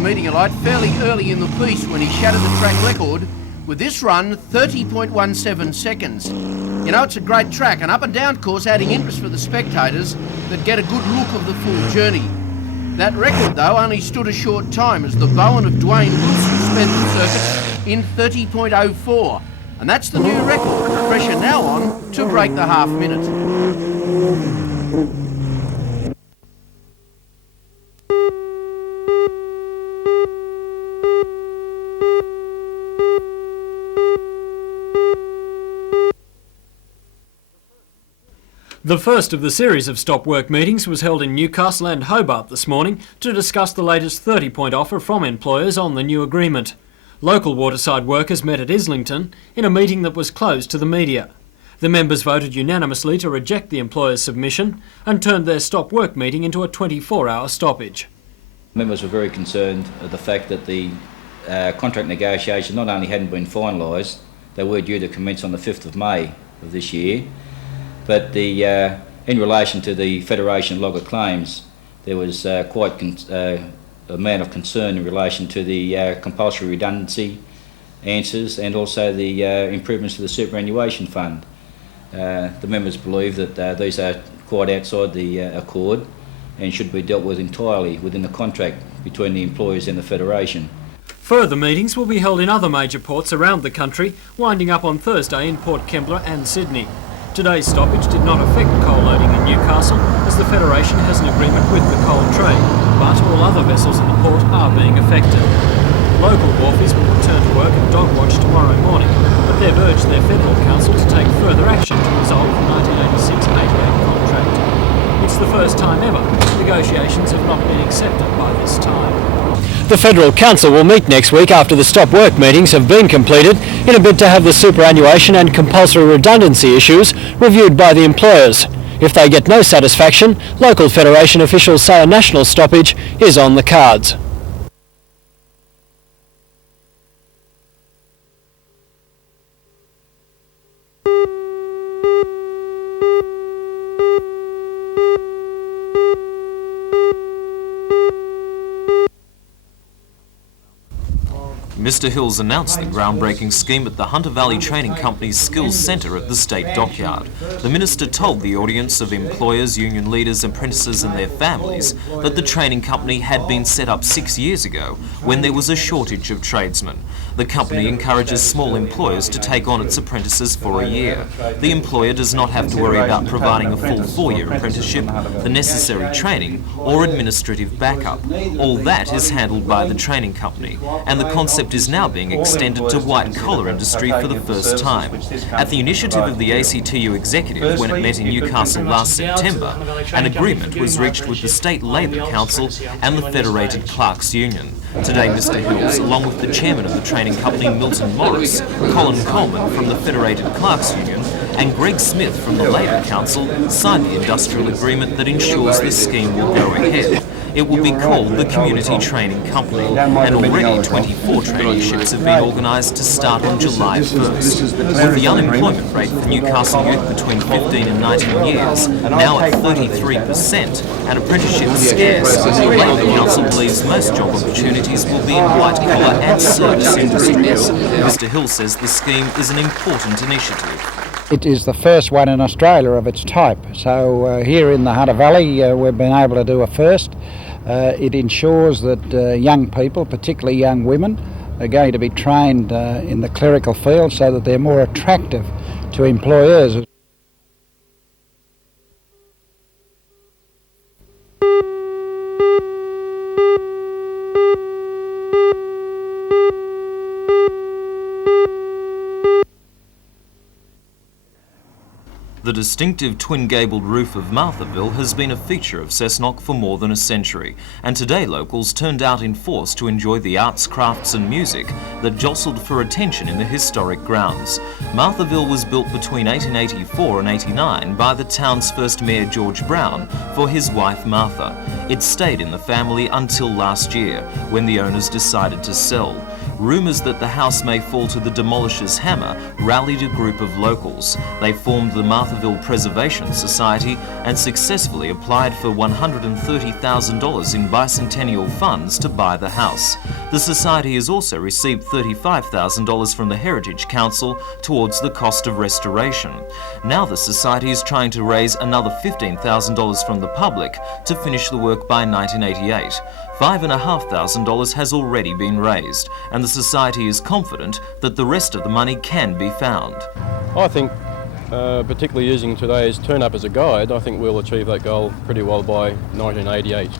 the meeting light fairly early in the piece when he shattered the track record with this run 30.17 seconds. You know, it's a great track, an up and down course adding interest for the spectators that get a good look of the full journey. That record, though, only stood a short time as the Bowen of Dwayne Wilson spent the circuit in 30.04. And that's the new record. Pressure now on to break the half minute. The first of the series of stop work meetings was held in Newcastle and Hobart this morning to discuss the latest 30-point offer from employers on the new agreement. Local waterside workers met at Islington in a meeting that was closed to the media. The members voted unanimously to reject the employer's submission and turned their stop work meeting into a 24-hour stoppage. Members were very concerned at the fact that the contract negotiation not only hadn't been finalised, they were due to commence on the 5th of May of this year, but in relation to the Federation log of claims, there was quite a amount of concern in relation to the compulsory redundancy answers and also the improvements to the superannuation fund. The members believe that these are quite outside the accord and should be dealt with entirely within the contract between the employers and the Federation. Further meetings will be held in other major ports around the country, winding up on Thursday in Port Kembla and Sydney. Today's stoppage did not affect coal loading in Newcastle, as the Federation has an agreement with the coal trade, but all other vessels in the port are being affected. Local wharfies will return to work at Dogwatch tomorrow morning, but they've urged their federal council to take further action to resolve the 1986-88 contract. It's the first time ever negotiations have not been accepted by this time. The Federal Council will meet next week after the stop work meetings have been completed in a bid to have the superannuation and compulsory redundancy issues reviewed by the employers. If they get no satisfaction, local Federation officials say a national stoppage is on the cards. Mr Hills announced the groundbreaking scheme at the Hunter Valley Training Company's Skills Centre at the State Dockyard. The Minister told the audience of employers, union leaders, apprentices and their families that the training company had been set up 6 years ago when there was a shortage of tradesmen. The company encourages small employers to take on its apprentices for a year. The employer does not have to worry about providing a full 4-year apprenticeship, the necessary training or administrative backup. All that is handled by the training company, and the concept is now being extended to white-collar industry for the first time. At the initiative of the ACTU executive when it met in Newcastle last September, an agreement was reached with the State Labour Council and the Federated Clerks Union. Today, Mr Hills, along with the chairman of the training company, Milton Morris, Colin Coleman from the Federated Clerks Union, and Greg Smith from the Labour Council, signed the industrial agreement that ensures the scheme will go ahead. It will be called the Community Training Company, and already 24 traineeships have been organised to start on July 1st. With the unemployment rate for Newcastle youth between 15 and 19 years now at 33% and apprenticeships scarce, the Labour Council believes most job opportunities will be in white-collar and service industries. Mr Hill says the scheme is an important initiative. It is the first one in Australia of its type. So here in the Hunter Valley we've been able to do a first. It ensures that young people, particularly young women, are going to be trained in the clerical field so that they're more attractive to employers. The distinctive twin-gabled roof of Marthaville has been a feature of Cessnock for more than a century, and today locals turned out in force to enjoy the arts, crafts and music that jostled for attention in the historic grounds. Marthaville was built between 1884 and 89 by the town's first mayor George Brown for his wife Martha. It stayed in the family until last year, when the owners decided to sell. Rumours that the house may fall to the demolisher's hammer rallied a group of locals. They formed the Marthaville Preservation Society and successfully applied for $130,000 in bicentennial funds to buy the house. The society has also received $35,000 from the Heritage Council towards the cost of restoration. Now the society is trying to raise another $15,000 from the public to finish the work by 1988. $5,500 has already been raised, and the society is confident that the rest of the money can be found. I think, particularly using today's turn up as a guide, I think we'll achieve that goal pretty well by 1988.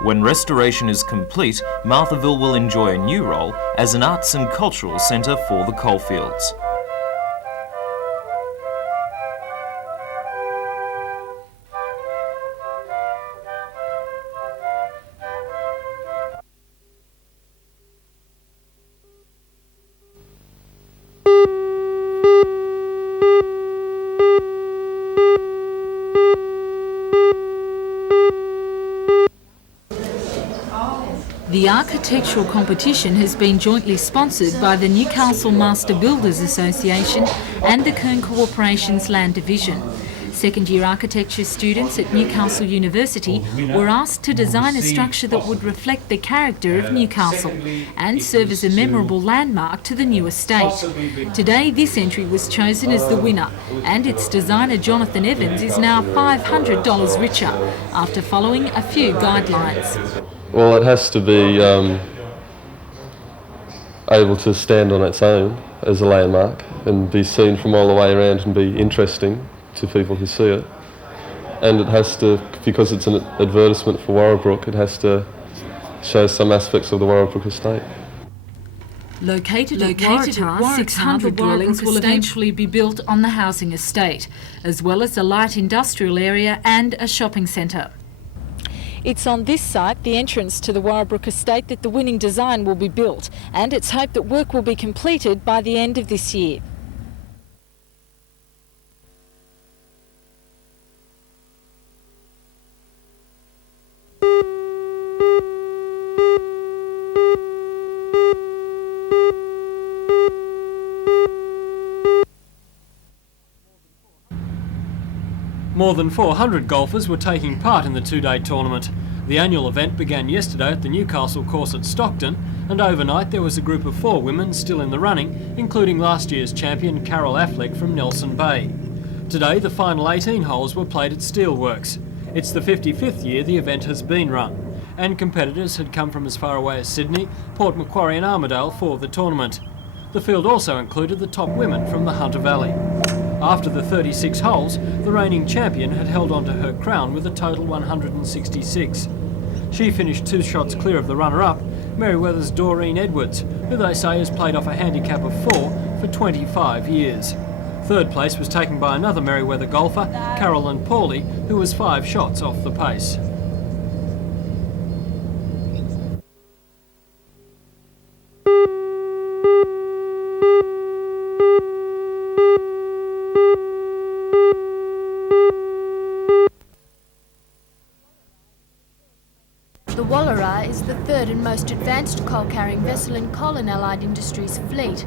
When restoration is complete, Marthaville will enjoy a new role as an arts and cultural centre for the coalfields. The architectural competition has been jointly sponsored by the Newcastle Master Builders Association and the Kern Corporation's Land Division. Second-year architecture students at Newcastle University were asked to design a structure that would reflect the character of Newcastle and serve as a memorable landmark to the new estate. Today, this entry was chosen as the winner, and its designer Jonathan Evans is now $500 richer after following a few guidelines. Well, it has to be able to stand on its own as a landmark and be seen from all the way around and be interesting to people who see it. And it has to, because it's an advertisement for Warrabrook, it has to show some aspects of the Warrabrook estate. Located at Waratah, 600 dwellings will eventually be built on the housing estate, as well as a light industrial area and a shopping centre. It's on this site, the entrance to the Warrabrook estate, that the winning design will be built, and it's hoped that work will be completed by the end of this year. More than 400 golfers were taking part in the two-day tournament. The annual event began yesterday at the Newcastle course at Stockton, and overnight there was a group of 4 women still in the running, including last year's champion Carol Affleck from Nelson Bay. Today the final 18 holes were played at Steelworks. It's the 55th year the event has been run, and competitors had come from as far away as Sydney, Port Macquarie and Armidale for the tournament. The field also included the top women from the Hunter Valley. After the 36 holes, the reigning champion had held on to her crown with a total 166. She finished 2 shots clear of the runner-up, Merryweather's Doreen Edwards, who they say has played off a handicap of 4 for 25 years. Third place was taken by another Merryweather golfer, Carolyn Pauly, who was 5 shots off the pace. The Wallara is the third and most advanced coal-carrying vessel in Coal and Allied Industries fleet.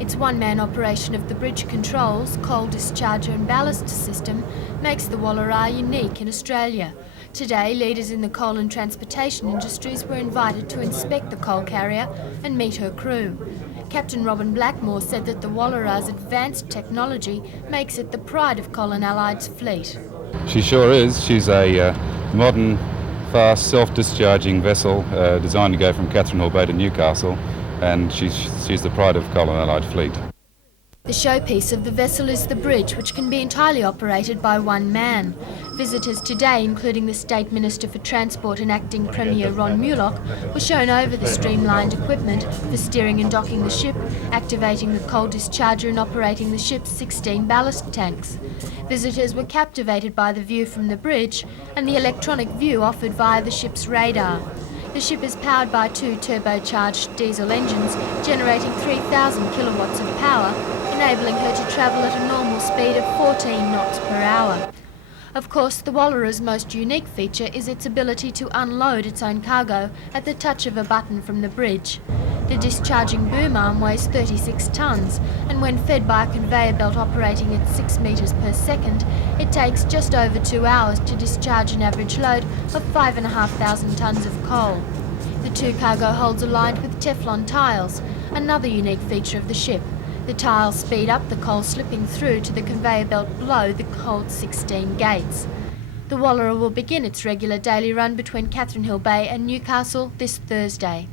Its one-man operation of the bridge controls, coal discharger and ballast system makes the Wallara unique in Australia. Today, leaders in the coal and transportation industries were invited to inspect the coal carrier and meet her crew. Captain Robin Blackmore said that the Wallara's advanced technology makes it the pride of Coal and Allied's fleet. She sure is. She's a modern, fast, self-discharging vessel designed to go from Catherine Hall Bay to Newcastle, and she's the pride of Coal and Allied fleet. The showpiece of the vessel is the bridge, which can be entirely operated by one man. Visitors today, including the State Minister for Transport and Acting Premier Ron Mulock, were shown over the streamlined equipment for steering and docking the ship, activating the coal discharger and operating the ship's 16 ballast tanks. Visitors were captivated by the view from the bridge and the electronic view offered via the ship's radar. The ship is powered by 2 turbocharged diesel engines, generating 3,000 kilowatts of power, enabling her to travel at a normal speed of 14 knots per hour. Of course, the Wallar's most unique feature is its ability to unload its own cargo at the touch of a button from the bridge. The discharging boom arm weighs 36 tonnes, and when fed by a conveyor belt operating at 6 metres per second, it takes just over 2 hours to discharge an average load of 5,500 tonnes of coal. The 2 cargo holds are lined with Teflon tiles, another unique feature of the ship. The tiles speed up the coal slipping through to the conveyor belt below that holds 16 gates. The Wallara will begin its regular daily run between Catherine Hill Bay and Newcastle this Thursday.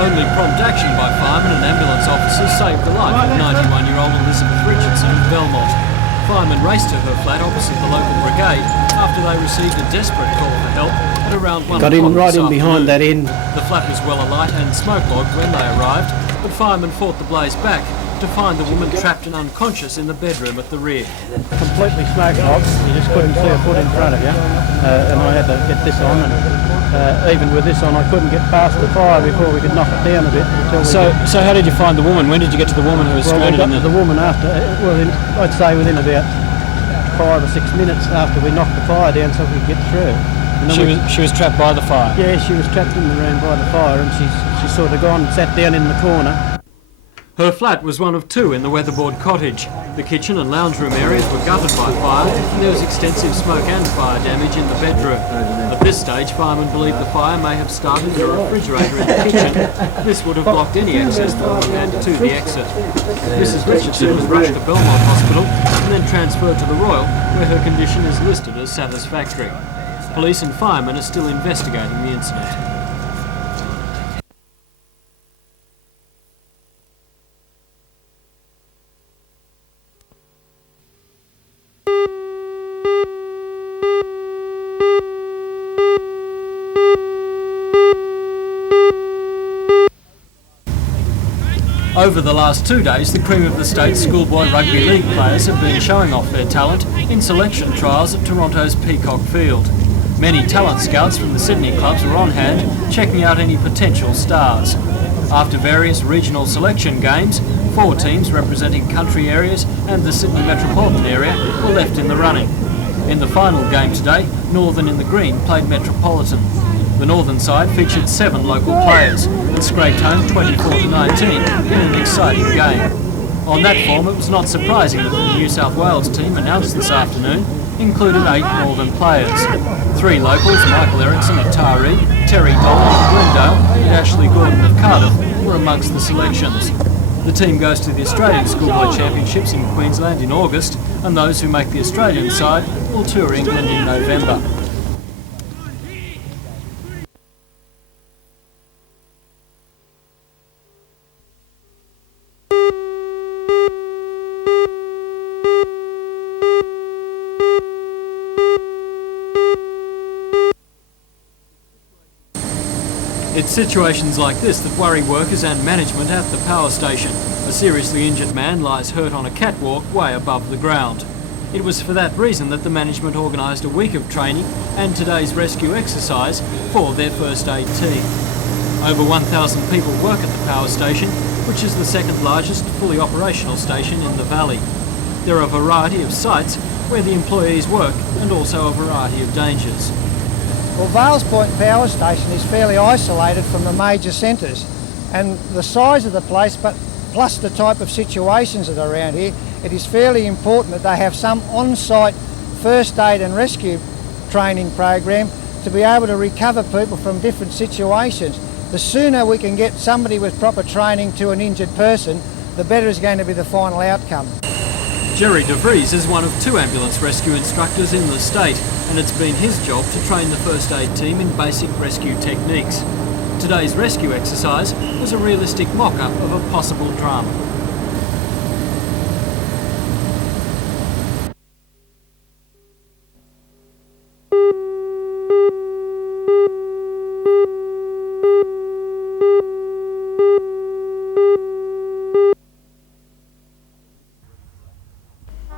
Only prompt action by firemen and ambulance officers saved the life of 91-year-old Elizabeth Richardson of Belmont. Firemen raced to her flat opposite the local brigade after they received a desperate call for help at around 1 Got o'clock in right this in behind that afternoon. end. The flat was well alight and smoke-logged when they arrived, but firemen fought the blaze back to find the woman trapped and unconscious in the bedroom at the rear. Completely smoke-logged. You just couldn't see a foot in front of you. And I had to get this on. And even with this on, I couldn't get past the fire before we could knock it down a bit. So how did you find the woman? When did you get to the woman who was stranded we got in to the woman after, I'd say within about 5 or 6 minutes after we knocked the fire down so we could get through. She was trapped by the fire? Yeah, she was trapped in the room by the fire, and she's sort of gone and sat down in the corner. Her flat was one of 2 in the weatherboard cottage. The kitchen and lounge room areas were gutted by fire, and there was extensive smoke and fire damage in the bedroom. At this stage, firemen believe the fire may have started in a refrigerator in the kitchen. This would have blocked any access the woman had to the exit. Mrs. Richardson was rushed to Belmont Hospital and then transferred to the Royal, where her condition is listed as satisfactory. Police and firemen are still investigating the incident. Over the last 2 days, the cream of the state's schoolboy rugby league players have been showing off their talent in selection trials at Toronto's Peacock Field. Many talent scouts from the Sydney clubs were on hand, checking out any potential stars. After various regional selection games, 4 teams representing country areas and the Sydney metropolitan area were left in the running. In the final game today, Northern in the green played Metropolitan. The Northern side featured 7 local players and scraped home 24-19 in an exciting game. On that form, it was not surprising that the New South Wales team announced this afternoon included 8 Northern players. 3 locals, Michael Erickson of Taree, Terry Dolan of Glendale and Ashley Gordon of Cardiff, were amongst the selections. The team goes to the Australian Schoolboy Championships in Queensland in August, and those who make the Australian side will tour England in November. It's situations like this that worry workers and management at the power station. A seriously injured man lies hurt on a catwalk way above the ground. It was for that reason that the management organised a week of training and today's rescue exercise for their first aid team. Over 1,000 people work at the power station, which is the second largest fully operational station in the valley. There are a variety of sites where the employees work and also a variety of dangers. Well, Vales Point Power Station is fairly isolated from the major centres, and the size of the place, but plus the type of situations that are around here, it is fairly important that they have some on-site first aid and rescue training program to be able to recover people from different situations. The sooner we can get somebody with proper training to an injured person, the better is going to be the final outcome. Jerry DeVries is one of 2 ambulance rescue instructors in the state, and it's been his job to train the first aid team in basic rescue techniques. Today's rescue exercise was a realistic mock-up of a possible drama.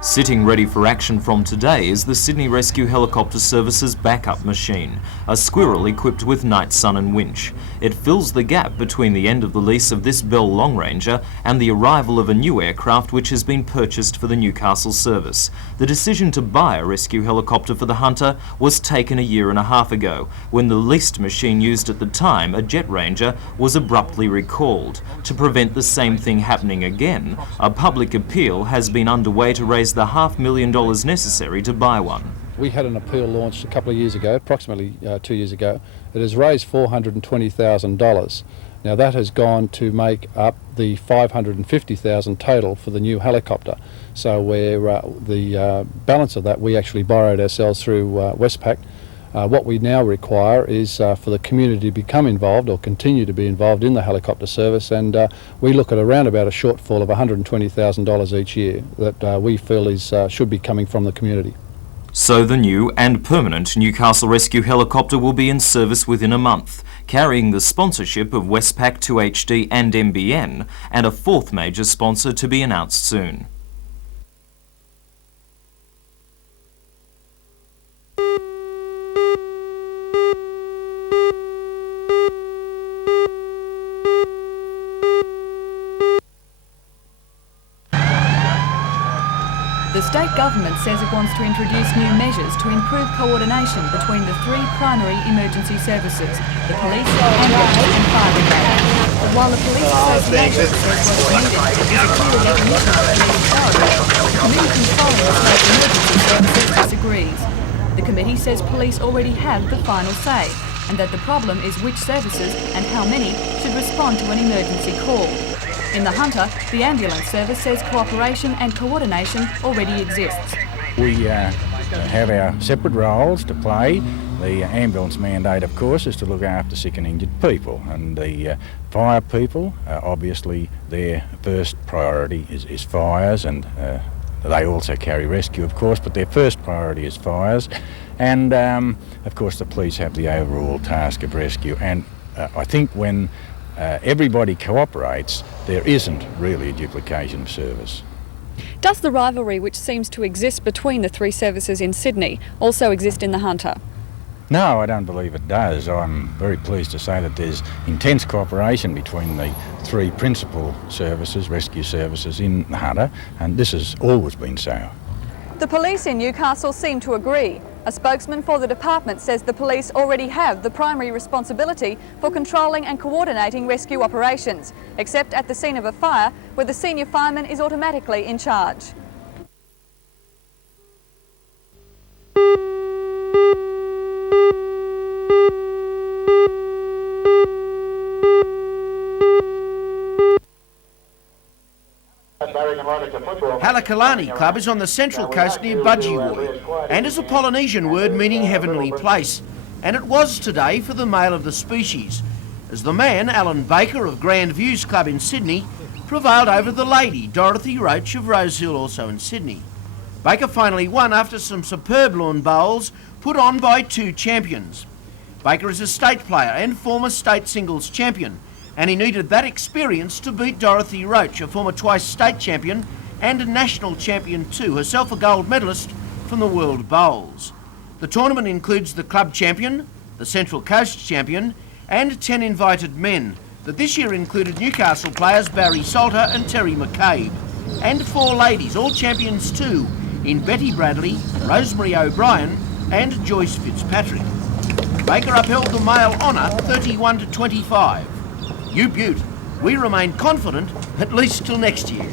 Sitting ready for action from today is the Sydney Rescue Helicopter Service's backup machine, a squirrel equipped with night sun and winch. It fills the gap between the end of the lease of this Bell Long Ranger and the arrival of a new aircraft which has been purchased for the Newcastle service. The decision to buy a rescue helicopter for the Hunter was taken a year and a half ago, when the leased machine used at the time, a Jet Ranger, was abruptly recalled. To prevent the same thing happening again, a public appeal has been underway to raise the $500,000 necessary to buy one. We had an appeal launched a couple of years ago, approximately 2 years ago. It has raised $420,000. Now that has gone to make up the $550,000 total for the new helicopter. So where the balance of that we actually borrowed ourselves through Westpac. What we now require is for the community to become involved or continue to be involved in the helicopter service, and we look at around about a shortfall of $120,000 each year that we feel is should be coming from the community. So the new and permanent Newcastle Rescue Helicopter will be in service within a month, carrying the sponsorship of Westpac, 2HD and NBN, and a fourth major sponsor to be announced soon. The state government says it wants to introduce new measures to improve coordination between the three primary emergency services, the police, ambulance and fire brigade. While the police association says what's needed is a clear definition of police authority, the committee controlling the state emergency services disagrees. The committee says police already have the final say, and that the problem is which services and how many should respond to an emergency call. In the Hunter, the ambulance service says cooperation and coordination already exists. We have our separate roles to play. The ambulance mandate, of course, is to look after sick and injured people, and the fire people, obviously their first priority is fires, and they also carry rescue, of course, but their first priority is fires. And of course the police have the overall task of rescue, and I think when everybody cooperates, there isn't really a duplication of service. Does the rivalry which seems to exist between the three services in Sydney also exist in the Hunter? No, I don't believe it does. I'm very pleased to say that there's intense cooperation between the three principal services, rescue services in the Hunter, and this has always been so. The police in Newcastle seem to agree. A spokesman for the department says the police already have the primary responsibility for controlling and coordinating rescue operations, except at the scene of a fire, where the senior fireman is automatically in charge. Halakalani Club is on the Central Coast near Budgie and is a Polynesian word meaning heavenly place, and it was today for the male of the species, as the man, Alan Baker of Grand Views Club in Sydney, prevailed over the lady, Dorothy Roach of Rosehill, also in Sydney. Baker finally won after some superb lawn bowls put on by two champions. Baker is a state player and former state singles champion, and he needed that experience to beat Dorothy Roach, a former twice state champion and a national champion too, herself a gold medalist from the World Bowls. The tournament includes the club champion, the Central Coast champion, and 10 invited men that this year included Newcastle players Barry Salter and Terry McCabe, and 4 ladies, all champions too, in Betty Bradley, Rosemary O'Brien and Joyce Fitzpatrick. Baker upheld the male honour 31-25. You beaut, we remain confident at least till next year.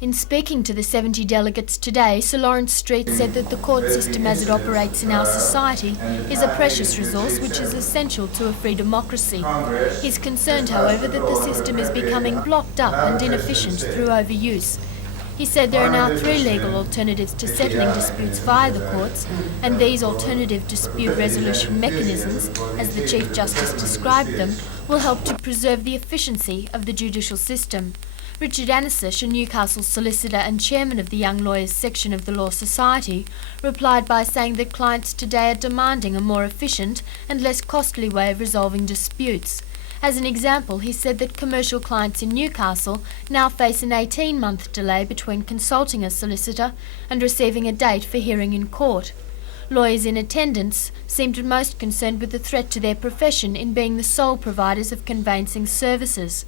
In speaking to the 70 delegates today, Sir Lawrence Strait said that the court system as it operates in our society is a precious resource which is essential to a free democracy. He's concerned, however, that the system is becoming blocked up and inefficient through overuse. He said there are now 3 legal alternatives to settling disputes via the courts, and these alternative dispute resolution mechanisms, as the Chief Justice described them, will help to preserve the efficiency of the judicial system. Richard Anisish, a Newcastle solicitor and chairman of the Young Lawyers section of the Law Society, replied by saying that clients today are demanding a more efficient and less costly way of resolving disputes. As an example, he said that commercial clients in Newcastle now face an 18-month delay between consulting a solicitor and receiving a date for hearing in court. Lawyers in attendance seemed most concerned with the threat to their profession in being the sole providers of conveyancing services.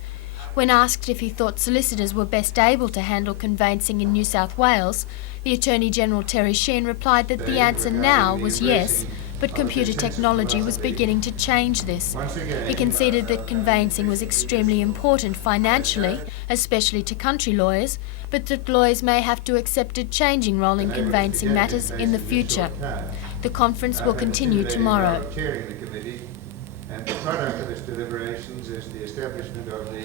When asked if he thought solicitors were best able to handle conveyancing in New South Wales, the Attorney-General Terry Sheehan replied that the answer now was yes, but computer technology was beginning to change this. He conceded that conveyancing was extremely important financially, especially to country lawyers, but that lawyers may have to accept a changing role in conveyancing matters in the future. The conference will continue tomorrow. And the product of its deliberations is the establishment of the